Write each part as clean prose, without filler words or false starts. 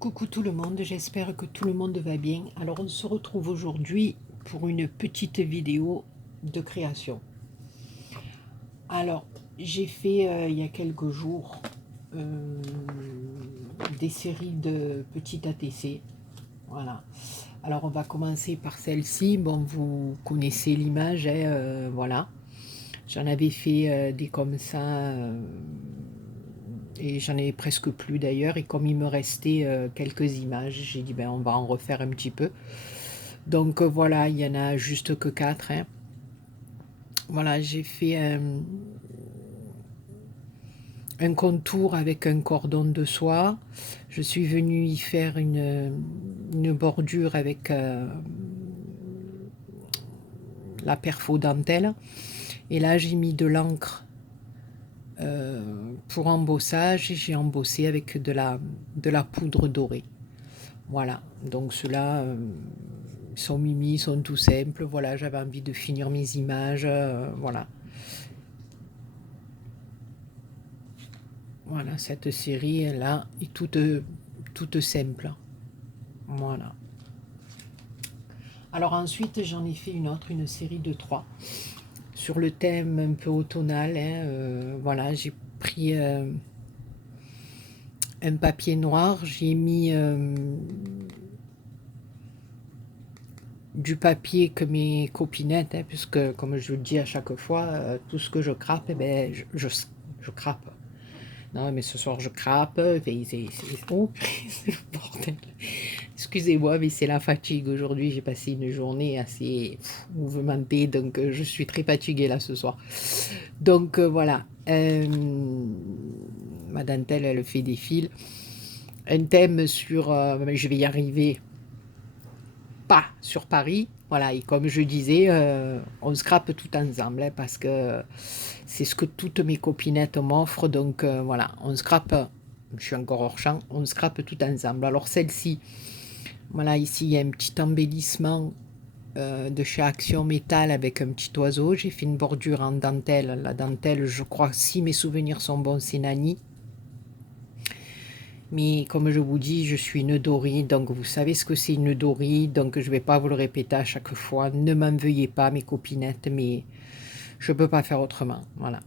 Coucou tout le monde, j'espère que tout le monde va bien. Alors on se retrouve aujourd'hui pour une petite vidéo de création. Alors j'ai fait il y a quelques jours euh, des séries de petites ATC. Voilà. Alors on va commencer par celle-ci. Bon, vous connaissez l'image, hein, voilà. J'en avais fait des comme ça. Et j'en ai presque plus d'ailleurs, et comme il me restait quelques images, j'ai dit ben on va en refaire un petit peu. Donc voilà, il y en a juste que 4, hein. Voilà, j'ai fait un contour avec un cordon de soie. Je suis venue y faire une bordure avec la perfo dentelle, et là j'ai mis de l'encre pour embossage, et j'ai embossé avec de la poudre dorée. Voilà, donc ceux-là sont mimi, sont tout simples. Voilà, j'avais envie de finir mes images. Voilà. Voilà, cette série-là est toute simple. Voilà. Alors ensuite, j'en ai fait une autre, une série de 3, sur le thème un peu automnal, hein. Voilà, j'ai pris un papier noir, j'ai mis du papier que mes copinettes, hein, puisque comme je le dis à chaque fois, tout ce que je crape, eh ben, je crape. Non, mais ce soir je crape, oh, c'est le bordel. Excusez-moi, mais c'est la fatigue. Aujourd'hui, j'ai passé une journée assez mouvementée, donc je suis très fatiguée là ce soir. Donc voilà, ma dentelle, elle fait des fils. Un thème sur, je vais y arriver, pas sur Paris. Voilà, et comme je disais, on scrape tout ensemble, hein, parce que c'est ce que toutes mes copinettes m'offrent. Donc voilà, on scrape, je suis encore hors champ, on scrape tout ensemble. Alors celle-ci, voilà, ici il y a un petit embellissement de chez Action Métal avec un petit oiseau. J'ai fait une bordure en dentelle. La dentelle, je crois, si mes souvenirs sont bons, c'est Nani. Mais comme je vous dis, je suis une Dory, donc vous savez ce que c'est une Dory, donc je ne vais pas vous le répéter à chaque fois. Ne m'en veuillez pas, mes copinettes, mais je ne peux pas faire autrement. Voilà.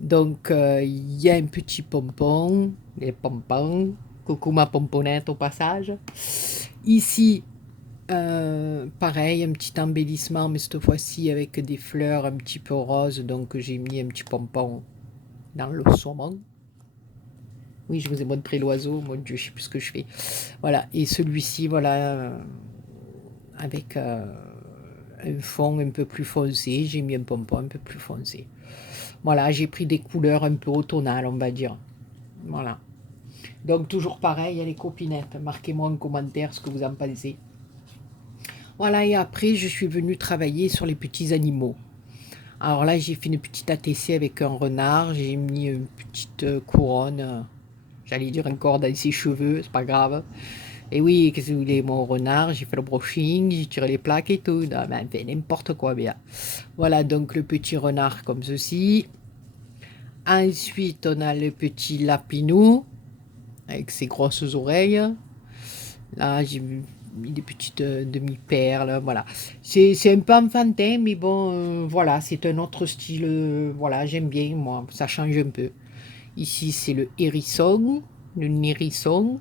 Donc, il y a un petit pompon, les pompons. Coucou ma pomponnette au passage. Ici, pareil, un petit embellissement, mais cette fois-ci avec des fleurs un petit peu roses. Donc, j'ai mis un petit pompon dans le saumon. Oui, je vous ai montré l'oiseau. Mon Dieu, je ne sais plus ce que je fais. Voilà, et celui-ci, voilà, avec un fond un peu plus foncé. J'ai mis un pompon un peu plus foncé. Voilà, j'ai pris des couleurs un peu automnales, on va dire. Voilà. Donc toujours pareil, les copinettes. Marquez-moi en commentaire ce que vous en pensez. Voilà, et après, je suis venue travailler sur les petits animaux. Alors là, j'ai fait une petite ATC avec un renard. J'ai mis une petite couronne, j'allais dire encore dans ses cheveux, c'est pas grave. Et oui, qu'est-ce que vous voulez, mon renard, j'ai fait le brushing, j'ai tiré les plaques et tout. Non, mais enfin, n'importe quoi, bien. Voilà, donc le petit renard comme ceci. Ensuite, on a le petit lapinou, avec ses grosses oreilles. Là, j'ai mis des petites demi-perles, voilà. C'est un peu enfantin, mais bon, voilà, c'est un autre style, voilà, j'aime bien, moi, ça change un peu. Ici, c'est le hérisson, le nérisson,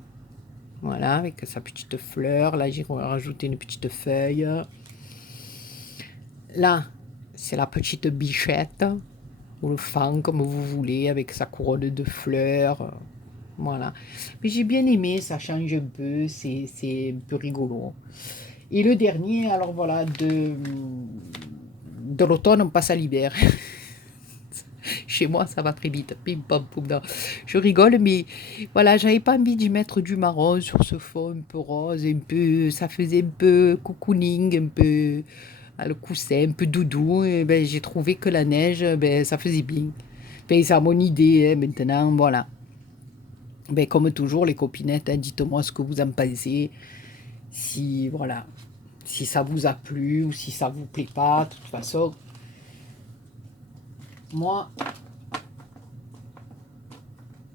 voilà, avec sa petite fleur. Là, j'ai rajouté une petite feuille. Là, c'est la petite bichette, ou le fan, comme vous voulez, avec sa couronne de fleurs. Voilà. Mais j'ai bien aimé, ça change un peu, c'est un peu rigolo. Et le dernier, alors voilà, de l'automne, on passe à l'hiver. Chez moi, ça va très vite. Pim, pam, poum, non. Je rigole, mais voilà, j'avais pas envie d'y mettre du marron sur ce fond un peu rose, un peu, ça faisait un peu cocooning, un peu le coussin, un peu doudou. Et ben, j'ai trouvé que la neige, ben, ça faisait bien. Ben, c'est mon idée, hein, maintenant, voilà. Ben, comme toujours, les copinettes, hein, dites-moi ce que vous en pensez. Si, voilà, si ça vous a plu ou si ça vous plaît pas. De toute façon, moi,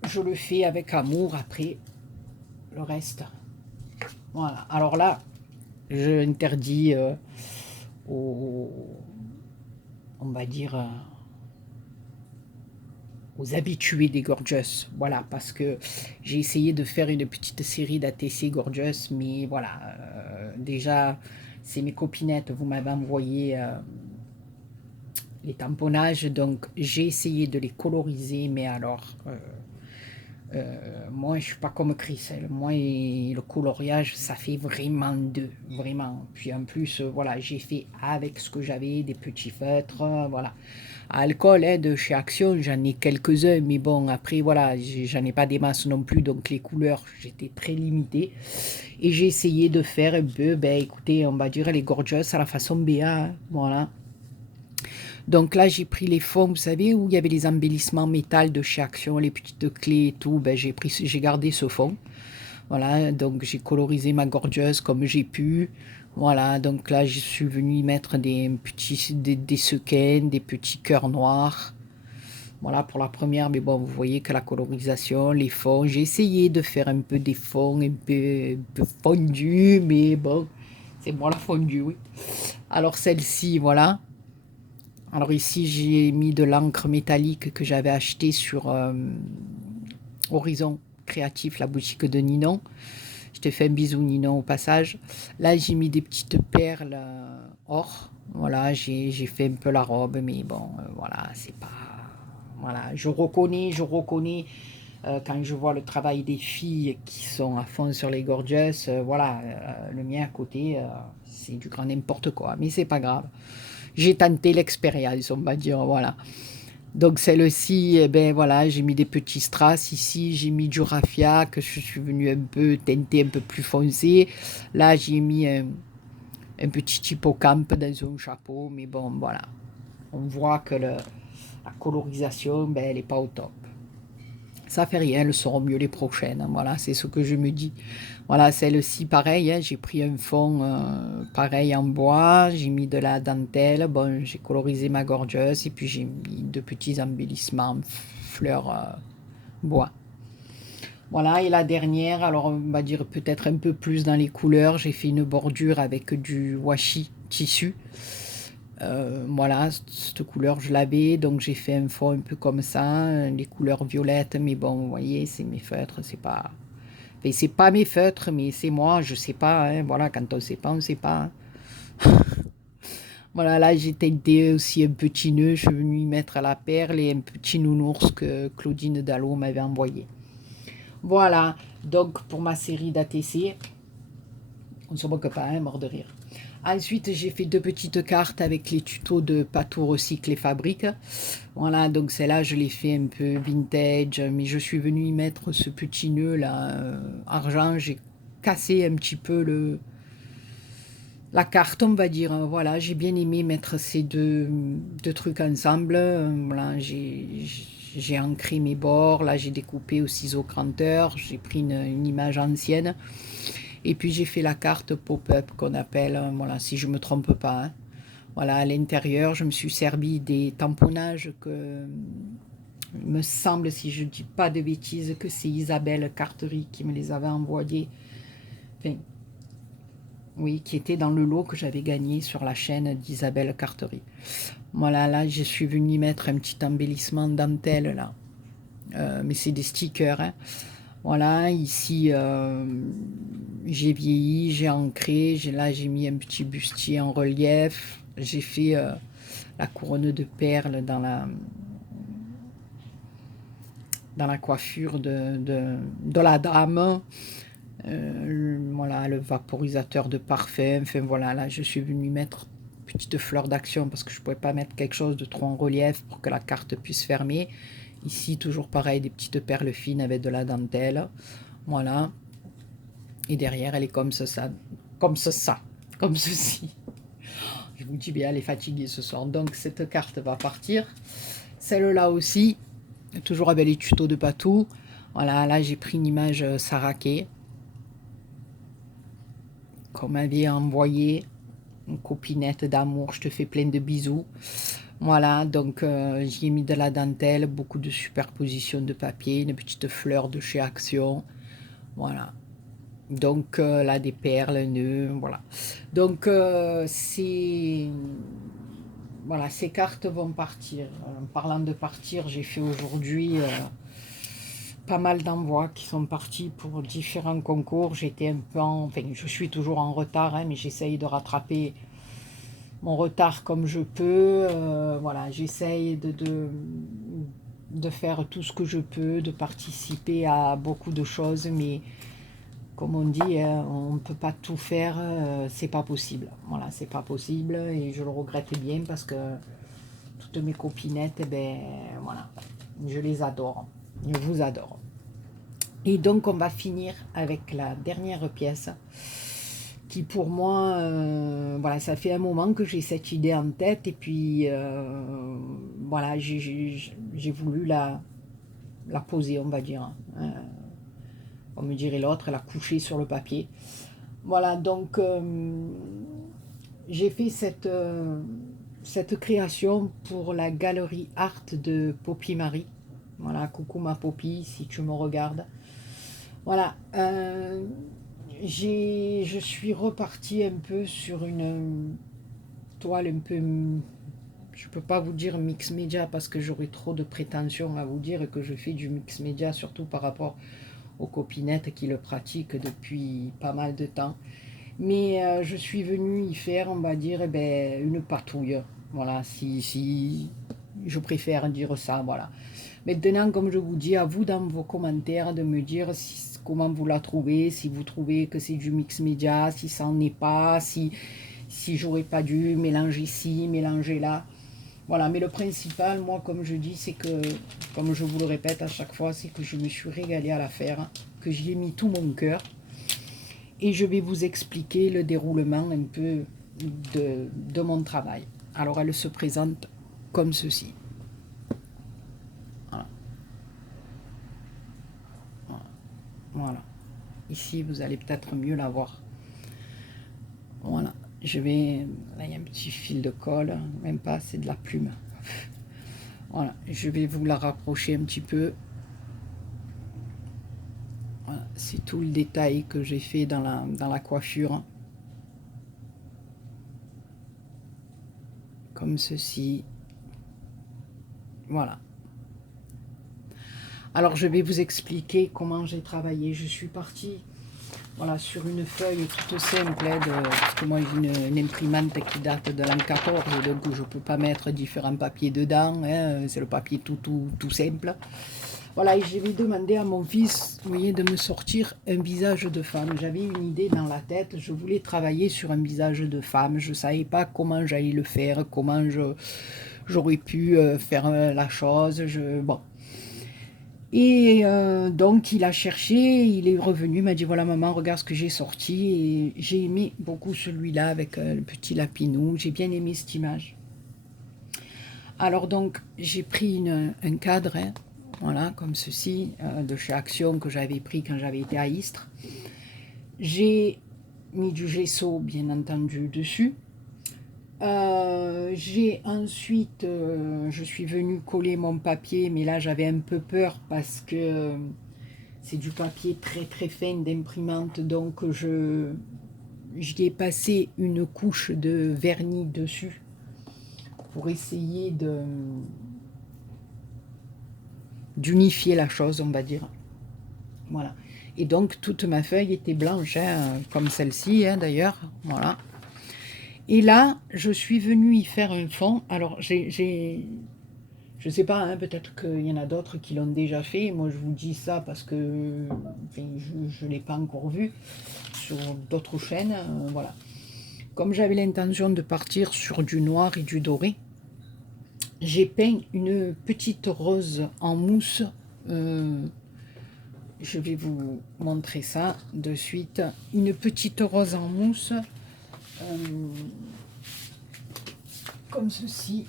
je le fais avec amour. Après, le reste. Voilà. Alors là, je interdis aux, on va dire, aux habitués des Gorgeous. Voilà, parce que j'ai essayé de faire une petite série d'ATC Gorgeous, mais voilà, déjà, c'est mes copinettes, vous m'avez envoyé les tamponnages, donc j'ai essayé de les coloriser, mais alors, moi je suis pas comme Chris, moi le coloriage ça fait vraiment deux, vraiment. Puis en plus, voilà, j'ai fait avec ce que j'avais, des petits feutres, voilà. Alcool, de chez Action, j'en ai quelques-uns, mais bon, après, voilà, j'en ai pas des masses non plus, donc les couleurs, j'étais très limité. Et j'ai essayé de faire un peu, ben écoutez, on va dire les gorgeous à la façon BA, hein, voilà. Donc là, j'ai pris les fonds, vous savez, où il y avait les embellissements métal de chez Action, les petites clés et tout, ben j'ai gardé ce fond. Voilà, donc j'ai colorisé ma gorgeous comme j'ai pu. Voilà, donc là, je suis venu y mettre des sequins, des petits cœurs noirs. Voilà pour la première, mais bon, vous voyez que la colorisation, les fonds, j'ai essayé de faire un peu des fonds un peu fondus, mais bon, c'est moi la fondue, oui. Alors celle-ci, voilà. Alors ici, j'ai mis de l'encre métallique que j'avais acheté sur Horizon Créatif, la boutique de Ninon. Je te fais un bisou Ninon au passage. Là, j'ai mis des petites perles or. Voilà, j'ai fait un peu la robe, mais bon, voilà, c'est pas... Voilà, je reconnais quand je vois le travail des filles qui sont à fond sur les gorgeous, voilà, le mien à côté, c'est du grand n'importe quoi, mais c'est pas grave. J'ai tenté l'expérience, on va dire, voilà. Donc celle-ci, eh ben voilà, j'ai mis des petits strass ici, j'ai mis du raffia que je suis venu un peu teinter un peu plus foncé. Là, j'ai mis un petit hippocampe dans un chapeau, mais bon, voilà. On voit que la colorisation, ben, elle n'est pas au top. Ça fait rien, elles seront mieux les prochaines. Hein, voilà, c'est ce que je me dis. Voilà, celle-ci, pareil, hein, j'ai pris un fond pareil en bois, j'ai mis de la dentelle, bon, j'ai colorisé ma gorgeuse et puis j'ai mis de petits embellissements fleurs bois. Voilà, et la dernière, alors on va dire peut-être un peu plus dans les couleurs, j'ai fait une bordure avec du washi tissu. Voilà, cette couleur je l'avais, donc j'ai fait un fond un peu comme ça, les couleurs violettes, mais bon, vous voyez, c'est mes feutres, c'est pas... Enfin, c'est pas mes feutres, mais c'est moi, je sais pas, hein, voilà, quand on sait pas, on sait pas. Hein. Voilà, là j'ai teinté aussi un petit nœud, je suis venue y mettre à la perle et un petit nounours que Claudine Dallot m'avait envoyé. Voilà, donc pour ma série d'ATC, on ne se moque pas, hein, mort de rire. Ensuite, j'ai fait deux petites cartes avec les tutos de Patou Recycle et Fabrique. Voilà, donc celle-là, je l'ai fait un peu vintage, mais je suis venue y mettre ce petit nœud là, argent. J'ai cassé un petit peu la carte, on va dire. Voilà, j'ai bien aimé mettre ces deux trucs ensemble. Voilà, j'ai ancré mes bords. Là, j'ai découpé au ciseau cranteur. J'ai pris une image ancienne. Et puis j'ai fait la carte pop-up qu'on appelle, voilà, si je ne me trompe pas. Hein. Voilà, à l'intérieur, je me suis servi des tamponnages que, il me semble, si je ne dis pas de bêtises, que c'est Isabelle Carterie qui me les avait envoyés. Enfin, oui, qui était dans le lot que j'avais gagné sur la chaîne d'Isabelle Carterie. Voilà, là, je suis venue mettre un petit embellissement dentelle, là. Mais c'est des stickers, hein. Voilà, ici, j'ai vieilli, j'ai ancré, là j'ai mis un petit bustier en relief, j'ai fait la couronne de perles dans la coiffure de la dame, voilà, le vaporisateur de parfum, enfin voilà, là je suis venue mettre une petite fleur d'action parce que je ne pouvais pas mettre quelque chose de trop en relief pour que la carte puisse fermer. Ici, toujours pareil, des petites perles fines avec de la dentelle. Voilà. Et derrière, elle est comme ça. Comme ça. Comme ceci. Je vous dis bien, elle est fatiguée ce soir. Donc, cette carte va partir. Celle-là aussi, toujours avec les tutos de Patou. Voilà, là, j'ai pris une image Saraké. Qu'on m'avait envoyé. Une copinette d'amour. Je te fais plein de bisous. Voilà, donc j'y ai mis de la dentelle, beaucoup de superposition de papier, une petite fleur de chez Action. Voilà. Donc là, des perles, nœuds, voilà. Donc voilà, ces cartes vont partir. En parlant de partir, j'ai fait aujourd'hui pas mal d'envois qui sont partis pour différents concours. J'étais un peu enfin, je suis toujours en retard, hein, mais j'essaye de rattraper mon retard comme je peux. Voilà, j'essaye de faire tout ce que je peux, de participer à beaucoup de choses, mais comme on dit, hein, on ne peut pas tout faire, c'est pas possible. Voilà, c'est pas possible et je le regrette bien parce que toutes mes copinettes, eh ben, voilà, je les adore, je vous adore. Et donc on va finir avec la dernière pièce qui pour moi, voilà, ça fait un moment que j'ai cette idée en tête et puis voilà, j'ai voulu la poser, on va dire. On me dirait l'autre, la coucher sur le papier. Voilà, donc j'ai fait cette création pour la galerie art de Poppy Marie. Voilà, coucou ma Poppy, si tu me regardes. Voilà, je suis repartie un peu sur une toile un peu, je peux pas vous dire mix média parce que j'aurais trop de prétentions à vous dire que je fais du mix média, surtout par rapport aux copinettes qui le pratiquent depuis pas mal de temps. Mais je suis venue y faire, on va dire, eh ben, une patouille. Voilà, si je préfère dire ça, voilà. Maintenant, comme je vous dis, à vous dans vos commentaires de me dire comment vous la trouvez, si vous trouvez que c'est du mix média, si ça n'en est pas, si j'aurais pas dû mélanger ici, mélanger là. Voilà, mais le principal, moi, comme je dis, c'est que, comme je vous le répète à chaque fois, c'est que je me suis régalée à la faire, que j'y ai mis tout mon cœur. Et je vais vous expliquer le déroulement un peu de mon travail. Alors, elle se présente comme ceci. Voilà. Voilà. Ici, vous allez peut-être mieux la voir. Voilà. Je vais... Là, il y a un petit fil de colle. Même pas, c'est de la plume. Voilà. Je vais vous la rapprocher un petit peu. Voilà. C'est tout le détail que j'ai fait dans la coiffure. Comme ceci. Voilà. Alors, je vais vous expliquer comment j'ai travaillé. Je suis partie... Voilà, sur une feuille toute simple, hein, parce que moi j'ai une imprimante qui date de l'an 14, donc je ne peux pas mettre différents papiers dedans, hein, c'est le papier tout simple. Voilà, et je vais demander à mon fils, vous voyez, de me sortir un visage de femme. J'avais une idée dans la tête, je voulais travailler sur un visage de femme, je ne savais pas comment j'allais le faire, comment j'aurais pu faire la chose, bon. Et donc il a cherché, il est revenu, il m'a dit voilà maman regarde ce que j'ai sorti et j'ai aimé beaucoup celui-là avec le petit lapinou, j'ai bien aimé cette image. Alors donc j'ai pris un cadre, hein, voilà comme ceci, de chez Action que j'avais pris quand j'avais été à Istres. J'ai mis du gesso bien entendu dessus. J'ai ensuite, je suis venue coller mon papier, mais là j'avais un peu peur parce que c'est du papier très très fin d'imprimante, donc j'y ai passé une couche de vernis dessus pour essayer d'unifier la chose, on va dire. Voilà. Et donc toute ma feuille était blanche, hein, comme celle-ci hein, d'ailleurs. Voilà. Et là, je suis venue y faire un fond. Alors, je ne sais pas, hein, peut-être qu'il y en a d'autres qui l'ont déjà fait. Moi, je vous dis ça parce que enfin, je ne l'ai pas encore vu sur d'autres chaînes. Voilà. Comme j'avais l'intention de partir sur du noir et du doré, j'ai peint une petite rose en mousse. Je vais vous montrer ça de suite. Une petite rose en mousse. Comme ceci.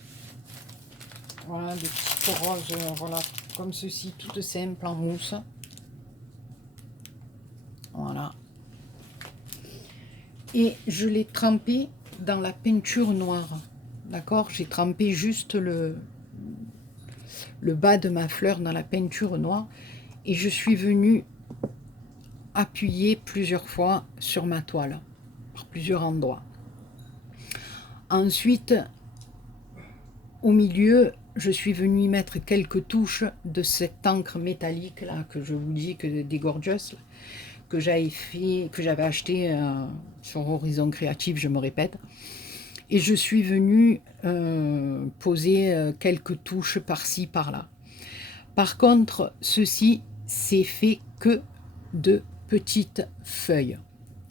Voilà, des petites roses, voilà, comme ceci, toutes simples en mousse. Voilà. Et je l'ai trempé dans la peinture noire. D'accord? J'ai trempé juste le bas de ma fleur dans la peinture noire. Et je suis venue appuyé plusieurs fois sur ma toile, par plusieurs endroits. Ensuite, au milieu, je suis venue y mettre quelques touches de cette encre métallique là que je vous dis, que des Gorgeous, que j'avais acheté sur Horizon Créatif, je me répète. Et je suis venue poser quelques touches par-ci, par-là. Par contre, ceci, c'est fait que de petites feuilles.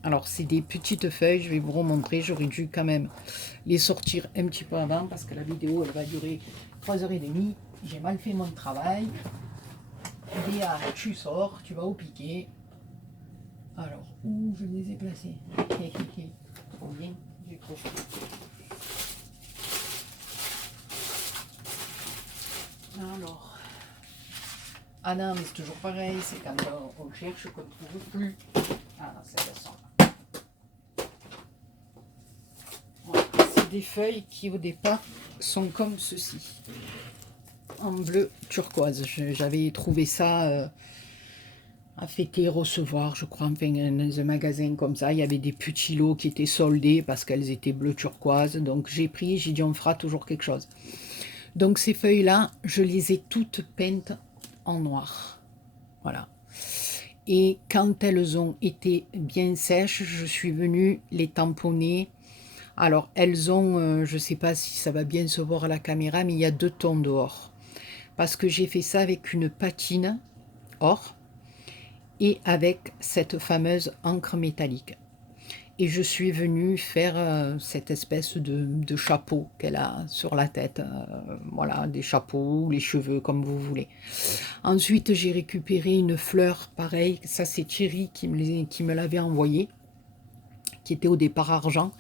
Alors, c'est des petites feuilles, je vais vous remontrer. J'aurais dû quand même les sortir un petit peu avant parce que la vidéo, elle va durer 3h30. J'ai mal fait mon travail. Léa, tu sors, tu vas au piquet. Alors, où je les ai placés? Trop bien, j'ai trop fait. Alors, ah non, mais c'est toujours pareil, c'est quand on cherche qu'on ne trouve plus. Ah, c'est ça. Voilà, c'est des feuilles qui au départ sont comme ceci, en bleu turquoise. J'avais trouvé ça à fêter, recevoir, je crois, enfin, dans un magasin comme ça. Il y avait des petits lots qui étaient soldés parce qu'elles étaient bleu turquoise. Donc j'ai pris, j'ai dit on fera toujours quelque chose. Donc ces feuilles-là, je les ai toutes peintes en noir. Voilà. Et quand elles ont été bien sèches, je suis venue les tamponner. Alors elles ont, je ne sais pas si ça va bien se voir à la caméra, mais il y a 2 tons dehors. Parce que j'ai fait ça avec une patine or et avec cette fameuse encre métallique. Et je suis venue faire cette espèce de chapeau qu'elle a sur la tête. Voilà, des chapeaux ou les cheveux, comme vous voulez. Ensuite, j'ai récupéré une fleur, pareil. Ça, c'est Thierry qui me l'avait envoyé, qui était au départ argent.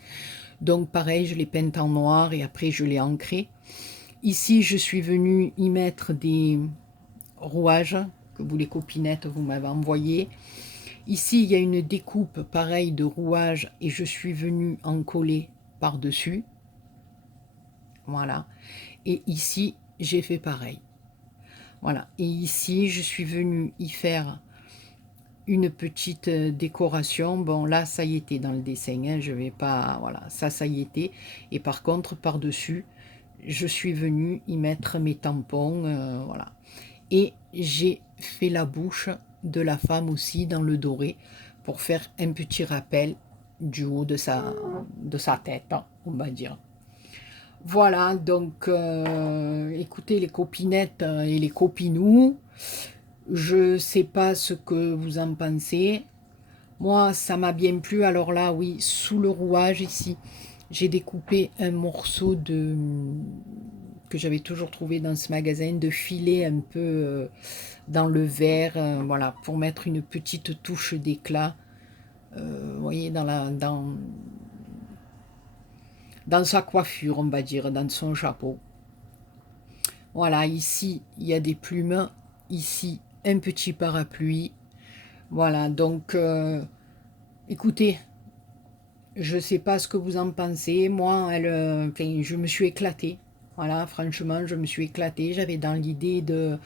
Donc, pareil, je l'ai peinte en noir et après, je l'ai ancrée. Ici, je suis venue y mettre des rouages que vous, les copinettes, vous m'avez envoyé. Ici, il y a une découpe pareille de rouage et je suis venue en coller par-dessus. Voilà. Et ici, j'ai fait pareil. Voilà. Et ici, je suis venue y faire une petite décoration. Bon, là, ça y était dans le dessin. Hein, je vais pas... Voilà, ça y était. Et par contre, par-dessus, je suis venue y mettre mes tampons. Voilà. Et j'ai fait la bouche de la femme aussi dans le doré pour faire un petit rappel du haut de sa tête, on va dire. Voilà, donc écoutez les copinettes et les copinous, je sais pas ce que vous en pensez. Moi, ça m'a bien plu. Alors là, oui, sous le rouage ici, j'ai découpé un morceau que j'avais toujours trouvé dans ce magasin, de filet un peu dans le verre, voilà, pour mettre une petite touche d'éclat, vous voyez, dans sa coiffure, on va dire, dans son chapeau. Voilà, ici, il y a des plumes, ici, un petit parapluie. Voilà, donc, écoutez, je ne sais pas ce que vous en pensez. Moi, je me suis éclatée. Voilà, franchement, je me suis éclatée. J'avais dans l'idée de...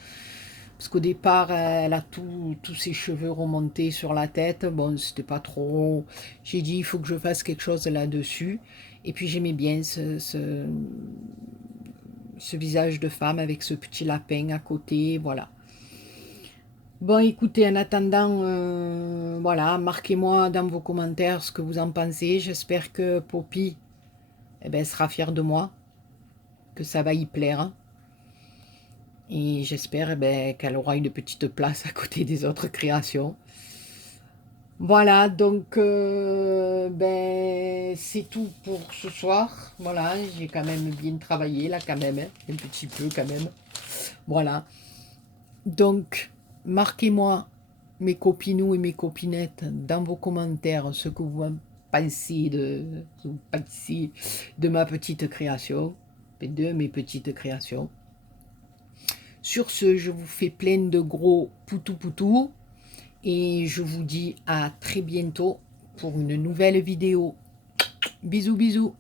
Parce qu'au départ, elle a tous ses cheveux remontés sur la tête. Bon, c'était pas trop... J'ai dit, il faut que je fasse quelque chose là-dessus. Et puis, j'aimais bien ce visage de femme avec ce petit lapin à côté. Voilà. Bon, écoutez, en attendant, voilà, marquez-moi dans vos commentaires ce que vous en pensez. J'espère que Poppy sera fière de moi, que ça va y plaire. Et j'espère qu'elle aura une petite place à côté des autres créations. Voilà, donc c'est tout pour ce soir. Voilà, j'ai quand même bien travaillé là quand même, un petit peu quand même. Voilà. Donc, marquez-moi, mes copinous et mes copinettes, dans vos commentaires, ce que vous pensez de ma petite création, de mes petites créations. Sur ce, je vous fais plein de gros poutou et je vous dis à très bientôt pour une nouvelle vidéo. Bisous, bisous.